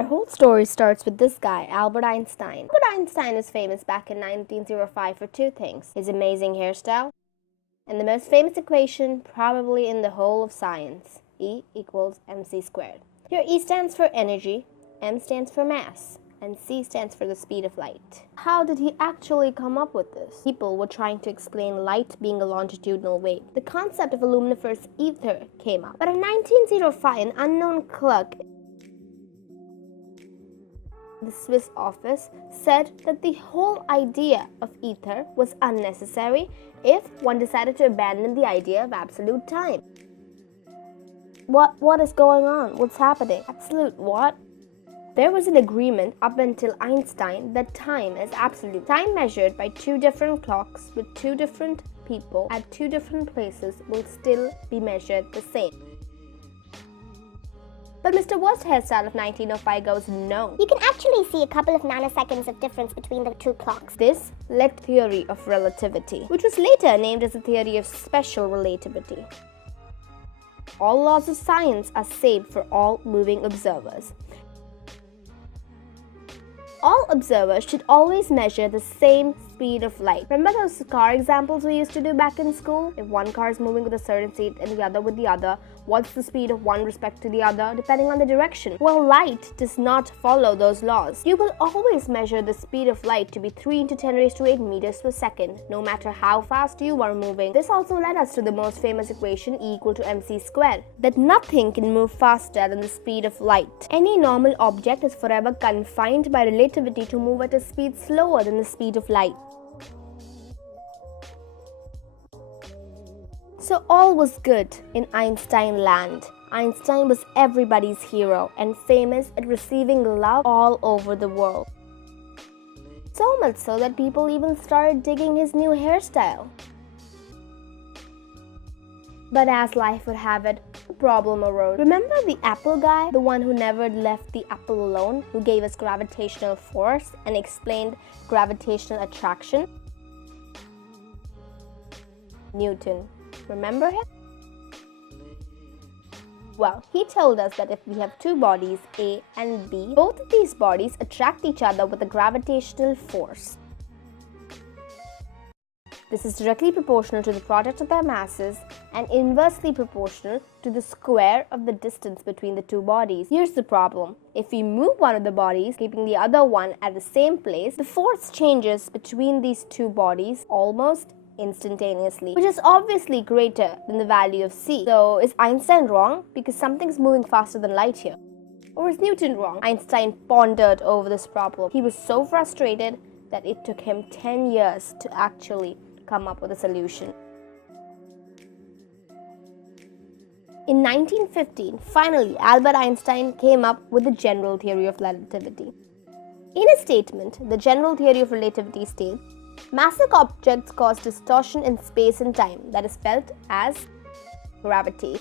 Our whole story starts with this guy, Albert Einstein. Albert Einstein is famous back in 1905 for two things: his amazing hairstyle and the most famous equation probably in the whole of science, E equals mc squared. Here E stands for energy, m stands for mass, and c stands for the speed of light. How did he actually come up with this? People were trying to explain light being a longitudinal wave. The concept of a luminiferous ether came up. But in 1905, an unknown clerk in the Swiss office said that the whole idea of ether was unnecessary if one decided to abandon the idea of absolute time. What is going on? What's happening? Absolute what? There was an agreement up until Einstein that time is absolute. Time measured by two different clocks with two different people at two different places will still be measured the same. But Mr. Worst hairstyle of 1905 goes no. You can actually see a couple of nanoseconds of difference between the two clocks. This led to the theory of relativity, which was later named as the theory of special relativity. All laws of science are same for all moving observers. All observers should always measure the same speed of light. Remember those car examples we used to do back in school? If one car is moving with a certain speed and the other with the other, what's the speed of one respect to the other depending on the direction? Well, light does not follow those laws. You will always measure the speed of light to be 3 × 10⁸ meters per second, no matter how fast you are moving. This also led us to the most famous equation, E equal to mc squared, that nothing can move faster than the speed of light. Any normal object is forever confined by relativity to move at a speed slower than the speed of light. So all was good in Einstein land. Einstein was everybody's hero and famous at receiving love all over the world. So much so that people even started digging his new hairstyle. But as life would have it, a problem arose. Remember the apple guy? The one who never left the apple alone, who gave us gravitational force and explained gravitational attraction? Newton. Remember him? Well, he told us that if we have two bodies, A and B, both of these bodies attract each other with a gravitational force. This is directly proportional to the product of their masses and inversely proportional to the square of the distance between the two bodies. Here's the problem. If we move one of the bodies, keeping the other one at the same place, the force changes between these two bodies almost instantaneously, which is obviously greater than the value of c. So is Einstein wrong because something's moving faster than light here? Or is Newton wrong? Einstein pondered over this problem. He was so frustrated that it took him 10 years to actually come up with a solution. In 1915, finally, Albert Einstein came up with the general theory of relativity. In a statement, the general theory of relativity states, massive objects cause distortion in space and time that is felt as gravity.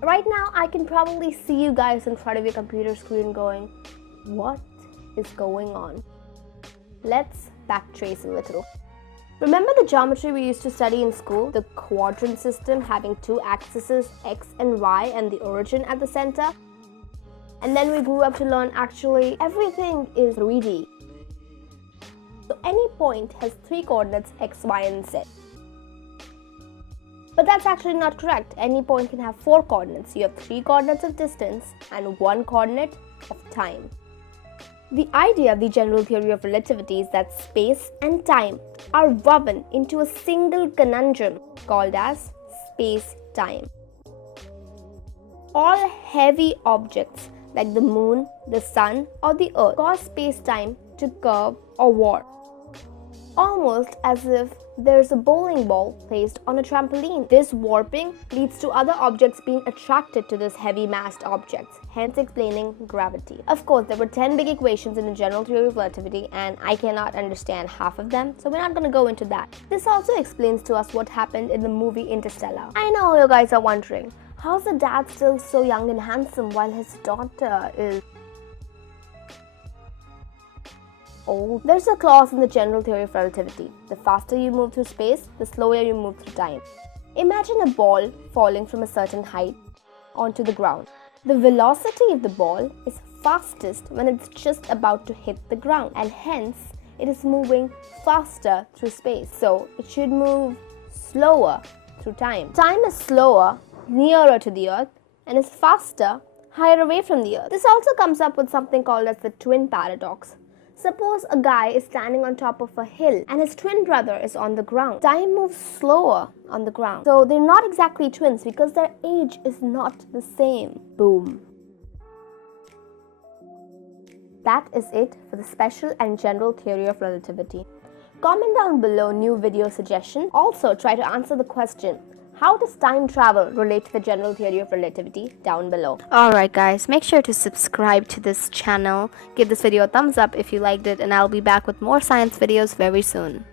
Right now, I can probably see you guys in front of your computer screen going, what is going on? Let's backtrace a little. Remember the geometry we used to study in school? The quadrant system having two axes, x and y, and the origin at the center? And then we grew up to learn actually everything is 3D. So any point has three coordinates x, y, and z. But that's actually not correct. Any point can have four coordinates. You have three coordinates of distance and one coordinate of time. The idea of the general theory of relativity is that space and time are woven into a single conundrum called as space-time. All heavy objects like the moon, the sun, or the earth cause space-time to curve or warp. Almost as if there's a bowling ball placed on a trampoline. This warping leads to other objects being attracted to this heavy-massed objects, hence explaining gravity. Of course, there were 10 big equations in the general theory of relativity, and I cannot understand half of them, so we're not going to go into that. This also explains to us what happened in the movie Interstellar. I know you guys are wondering, how's the dad still so young and handsome while his daughter is old? There's a clause in the general theory of relativity. The faster you move through space, the slower you move through time. Imagine a ball falling from a certain height onto the ground. The velocity of the ball is fastest when it's just about to hit the ground, and hence it is moving faster through space. So it should move slower through time. Time is slower nearer to the Earth and is faster higher away from the Earth. This also comes up with something called as the twin paradox. Suppose a guy is standing on top of a hill and his twin brother is on the ground. Time moves slower on the ground. So they're not exactly twins because their age is not the same. Boom. That is it for the special and general theory of relativity. Comment down below new video suggestion. Also try to answer the question, how does time travel relate to the general theory of relativity down below? Alright guys, make sure to subscribe to this channel. Give this video a thumbs up if you liked it, and I'll be back with more science videos very soon.